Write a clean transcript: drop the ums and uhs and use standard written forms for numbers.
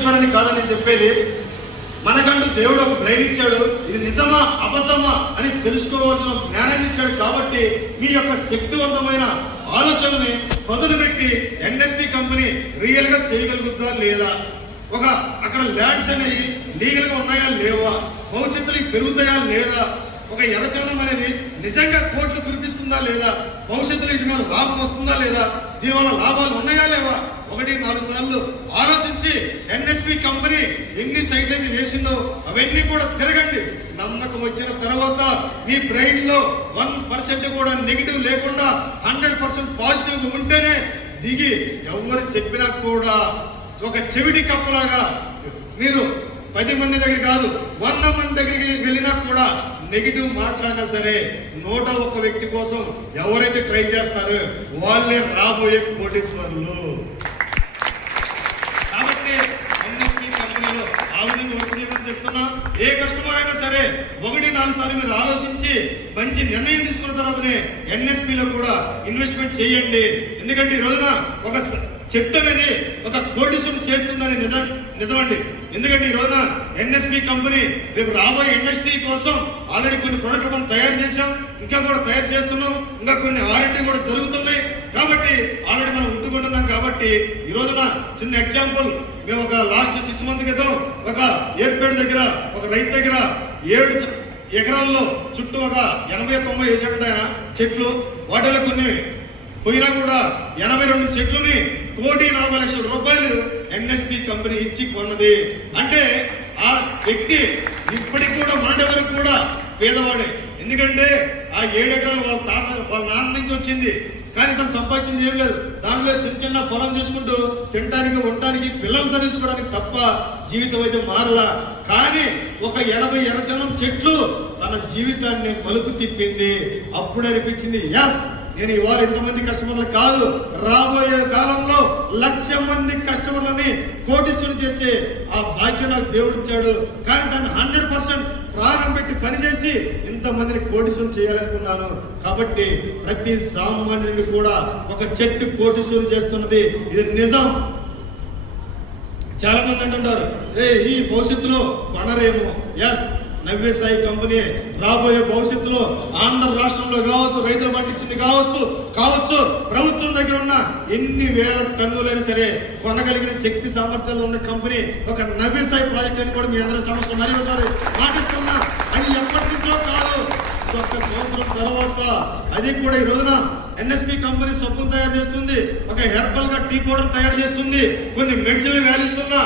చేసుకోవడానికి కాదని చెప్పేది. మనకంటూ దేవుడు ఒక బ్రెయిన్ ఇచ్చాడు, ఇది నిజమా అబద్ధమా అని తెలుసుకోవాల్సిన జ్ఞానాన్ని ఇచ్చాడు. కాబట్టి మీ యొక్క శక్తివంతమైన ఆలోచనని పదును పెట్టి ఎన్ఎస్పి కంపెనీ రియల్ గా చేయగలుగుతుందా లేదా, ఒక అక్కడ ల్యాండ్స్ అనేవి లీగల్ గా ఉన్నాయా లేవా, భవిష్యత్తులో పెరుగుతాయా లేదా, ఒక ఎర్రచందనం అనేది నిజంగా కోట్లు కురిపిస్తుందా లేదా, భవిష్యత్తులో ఇటు మీద లాభం వస్తుందా లేదా, దీనివల్ల లాభాలు ఉన్నాయా లేవా 1-4 సార్లు ఆలోచించి ఎన్ఎస్పి కంపెనీ ఎన్ని సైట్లు అయితే వేసిందో అవన్నీ కూడా తిరగండి. నమ్మకం వచ్చిన తర్వాత మీ బ్రెయిన్ లో 1% కూడా నెగిటివ్ లేకుండా 100% పాజిటివ్ ఉంటేనే దిగి ఎవరు చెప్పినా కూడా ఒక చెవిటి కప్పలాగా మీరు 10 మంది దగ్గర కాదు 100 మంది దగ్గరికి వెళ్ళినా కూడా నెగిటివ్ మాట్లాడినా సరే 101 వ్యక్తి కోసం ఎవరైతే ట్రై చేస్తారో వాళ్ళే రాబోయే కోటీశ్వరులు. కాబట్టి ఎన్ఎస్పి కంపెనీలో ఆ విధంగా వర్క్ చేయమని చెప్తున్నా. ఏ కస్టమర్ అయినా సరే 1-4 సార్లు మీరు ఆలోచించి మంచి నిర్ణయం తీసుకున్న తర్వాతనే ఎన్ఎస్పిలో కూడా ఇన్వెస్ట్మెంట్ చేయండి. ఎందుకంటే ఈ రోజున ఒక చెట్టు అనేది ఒక కోటీశ్వరం చేస్తుందని నిజమండి. ఎందుకంటే ఈ రోజున ఎన్ఎస్పి కంపెనీ రేపు రాబోయే ఇండస్ట్రీ కోసం ఆల్రెడీ కొన్ని ప్రొడక్ట్ మనం తయారు చేసాం, ఇంకా కూడా తయారు చేస్తున్నాం, ఇంకా కొన్ని R&D కూడా జరుగుతున్నాయి. కాబట్టి ఆల్రెడీ మనం ఉట్టుకుంటున్నాం. కాబట్టి ఈ రోజున చిన్న ఎగ్జాంపుల్, మేము ఒక లాస్ట్ 6 మంత్స్ క్రితం ఒక ఏర్పేట దగ్గర ఒక రైతు దగ్గర 7 ఎకరాల్లో చుట్టూ ఒక 80-90 వేసాడు ఆయన చెట్లు. వాటిలో కొన్ని పోయినా కూడా 82 చెట్లుని ₹1,40,00,000 ఎన్ఎస్పి కంపెనీ ఇచ్చి కొన్నది. అంటే ఆ వ్యక్తి ఇప్పటికి కూడా మనవరకు కూడా పేదవాడే. ఎందుకంటే ఆ 7 ఎకరాలు వాళ్ళ నాన్న నుంచి వచ్చింది, కానీ తను సంపాదించింది ఏం లేదు. దాంట్లో చిన్న పొలం చేసుకుంటూ తినడానికి ఉండటానికి పిల్లలు చదివించుకోవడానికి తప్ప జీవితం అయితే మారలా. కానీ ఒక 80 ఎర్రచందనం చెట్లు తన జీవితాన్ని మలుపు తిప్పింది. అప్పుడు అనిపించింది, ఎస్ నేను ఇవాళ ఇంతమంది కస్టమర్లు కాదు, రాబోయే కాలంలో 1,00,000 మంది కస్టమర్లని కోటీశ్వరులు చేసే ఆ భాగ్యం నాకు దేవుడు ఇచ్చాడు. కానీ దాన్ని 100% ప్రాణం పెట్టి పనిచేసి ఇంతమందిని కోటీశ్వరులు చేయాలనుకున్నాను. కాబట్టి ప్రతి సామాన్యుడిని కూడా ఒక చెట్టు కోటీశ్వరులు చేస్తున్నది, ఇది నిజం. చాలా మంది అంటుంటారు, ఈ భవిష్యత్తులో కొనరేమో. ఎస్, నవ్య సాయి కంపెనీ రాబోయే భవిష్యత్తులో ఆంధ్ర రాష్ట్రంలో కావచ్చు, రైతులు పండించింది కావచ్చు ప్రభుత్వం దగ్గర ఉన్న ఎన్ని వేల టన్నులైనా సరే కొనగలిగిన శక్తి సామర్థ్యాలు ఉన్న కంపెనీ ఒక నవ్య సాయి ప్రాజెక్ట్ అని కూడా మీ అందరి సమస్య మరోసారి మాటిస్తున్నా. అది ఎప్పటి నుంచో కాదు, 1 సంవత్సరం తర్వాత అది కూడా ఈ రోజున ఎన్ఎస్పి కంపెనీ సబ్బులు తయారు చేస్తుంది, ఒక హెర్బల్ గా టీ పౌడర్ తయారు చేస్తుంది, కొన్ని మెడిసిన్ వాల్యూస్ ఉన్న